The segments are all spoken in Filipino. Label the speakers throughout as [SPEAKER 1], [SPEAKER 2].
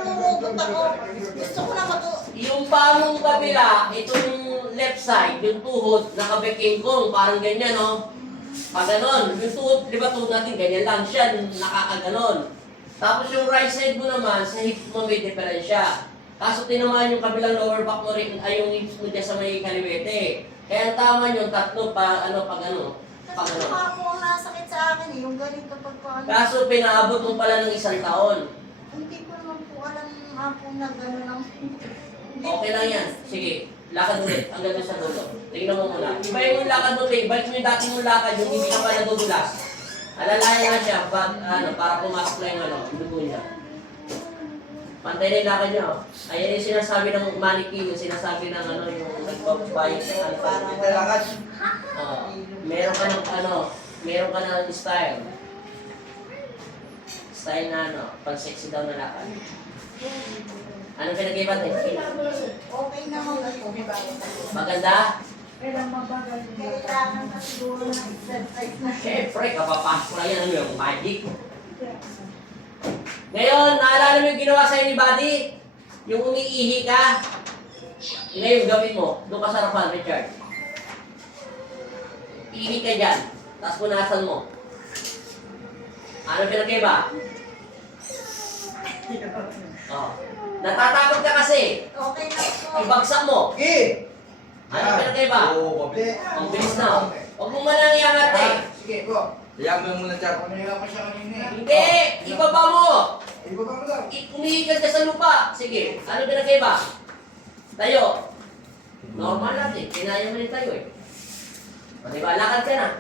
[SPEAKER 1] namumugot ako. Gusto ko na
[SPEAKER 2] Yung pamong kabila, itong left side, yung tuhod, nakabekingkong, parang ganyan, no? Pag ganon, yung tuhod, di ba tuhod natin, ganyan lang siya, nakakaganon. Tapos yung right side mo naman, sa hip mo may diferensya. Kaso tinamaan yung kabilang lower back mo rin, ay yung hips mo dyan sa may kaliwete. Kaya ang tama yung tatlo pag ano.
[SPEAKER 1] Kasi ako ang nasakit sa akin eh, yung ganito pagpaano.
[SPEAKER 2] Kaso pinaabot mo pala ng 1 taon.
[SPEAKER 1] Hindi ko naman po alam ako na gano'n ang...
[SPEAKER 2] Okay lang yan. Sige, lakad ulit. Ang ganda sa dulo. Tingnan mo muna. Iba yung lakad mo ulit. Ibalik mo yung dating mong lakad, yung hindi ka pa nadudulas. Alalayan nga siya, para pumasok lang yung dugo niya. Pantay na yung lakad niya. Ayan yung sinasabi ng mannequin, yung sinasabi ng yung nagpapabayot sa
[SPEAKER 3] Lakad.
[SPEAKER 2] Meron ka ng style. Style na pang sexy daw na lakad. Anong pinag-iba din?
[SPEAKER 1] Okay naman ako.
[SPEAKER 2] Maganda?
[SPEAKER 1] Kailangan ka siguro ng exercise na.
[SPEAKER 2] Siyempre, kapapasok lang yan yung magic. Ngayon, naalala mo yung ginawa sa'yo ni Buddy? Yung umiihi ka. Ngayon, gawin mo. Doon ka sa harapan, Richard. Ihi ka dyan. Tapos punasan mo. Ano pinag-iba? Oh. Natatakot ka kasi.
[SPEAKER 1] Okay na po.
[SPEAKER 2] Ibagsak mo. Ano pinag-iba? Ang bilis na. Huwag mo manang iangat eh.
[SPEAKER 3] Sige, bro. Iyak mo muna, Char. Panira pa siya kanina eh.
[SPEAKER 2] Hindi! Ibaba mo!
[SPEAKER 3] Ibaba mo daw.
[SPEAKER 2] Umiikat ka sa lupa. Sige. Ano pinag-iba? Tayo. Normal natin. Kinaya mo rin tayo eh. O diba? Lakad ka na.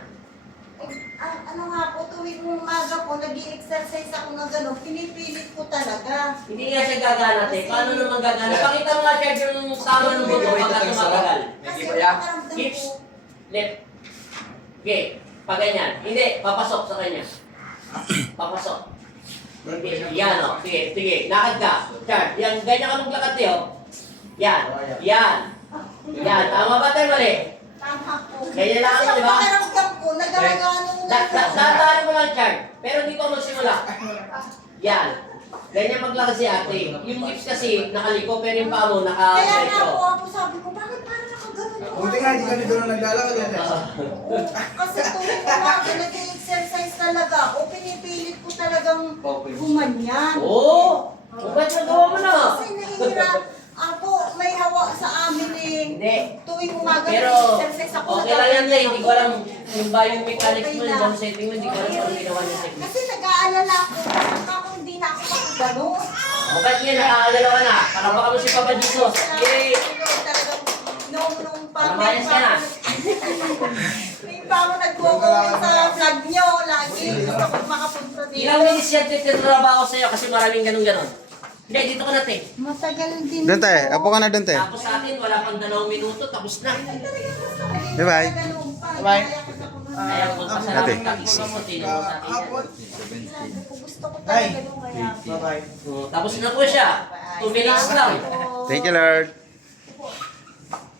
[SPEAKER 1] Ano nga po, tuwing umaga po, nag-i-exercise ako ng gano'n, pinipilit ko talaga.
[SPEAKER 2] Hindi nga siya gagana eh. Paano naman gagana? Pakita mo nga siya yung tama ng buto pagka tumatagal.
[SPEAKER 1] Kasi
[SPEAKER 3] Kaya?
[SPEAKER 1] nakaramdam
[SPEAKER 2] Hips.
[SPEAKER 1] ko,
[SPEAKER 2] Left. Okay. Pag ganyan. Hindi. Papasok sa kanya. Papasok. Yan o. Sige. Sige. Lakad ka. Chard. Yan. Ganyan ka maglakad eh o. Yan. Yan. Yan. Tama ba tayo mali?
[SPEAKER 1] tama po.
[SPEAKER 2] Ganyan lang
[SPEAKER 1] Kasi
[SPEAKER 2] ako, di ba?
[SPEAKER 1] nakaramdam ko, nagagano
[SPEAKER 2] Dadaan mo lang, Chard. Pero hindi ko magsimula. Yan. Ganyan maglakad si ate. Yung hips kasi nakaliko pero yung paa mo
[SPEAKER 1] Kaya nga po
[SPEAKER 2] naka-diretso.
[SPEAKER 1] ako sabi ko, bakit parang nakagano'n yung
[SPEAKER 3] Buti nga, hindi kami doon naglalakad yan.
[SPEAKER 1] Kasi tuwing umaga nag-exercise talaga ako, pinipilit ko talagang gumanyan.
[SPEAKER 2] Oo! Ba't nagawa mo na?
[SPEAKER 1] Kasi nahihirap. Ako, may hawa sa amin eh.
[SPEAKER 2] Hindi.
[SPEAKER 1] Tuwing umaga
[SPEAKER 2] Pero,
[SPEAKER 1] nag-exercise ako.
[SPEAKER 2] okay lang yan eh. Hindi ko alam yung biomechanics
[SPEAKER 1] Okay
[SPEAKER 2] mo, yung
[SPEAKER 1] lang.
[SPEAKER 2] bone setting mo, hindi ko alam kung ginawa niya technique.
[SPEAKER 1] Kasi nag-aalala ako, baka kung hindi na ako makagano'n.
[SPEAKER 2] O ba't yan, nakakagalaw ka na? Para baka mo si Papa Jesus. Yay!
[SPEAKER 1] Talagang nung
[SPEAKER 2] Lumayas ka na.
[SPEAKER 1] May pa ako nag-comment sa vlog nyo lagi. Gusto ko makapunta dito.
[SPEAKER 2] Ilang minutes yan titrabaho sa'yo kasi maraming ganun-ganon. Hindi, dito ka natin.
[SPEAKER 1] Matagal din.
[SPEAKER 4] Doon tayo. Apo ka na doon tayo.
[SPEAKER 2] Tapos sa atin, wala pang 2 minuto, tapos na.
[SPEAKER 4] Bye-bye.
[SPEAKER 1] Bye.
[SPEAKER 2] Kaya kung
[SPEAKER 4] Ate.
[SPEAKER 2] pasalamat ka, isip mo, tingnan mo sa atin yan.
[SPEAKER 1] Gusto ko talaga nung kaya.
[SPEAKER 3] Bye-bye.
[SPEAKER 2] Tapos na po siya. 2 minutes lang.
[SPEAKER 4] Thank you, Lord.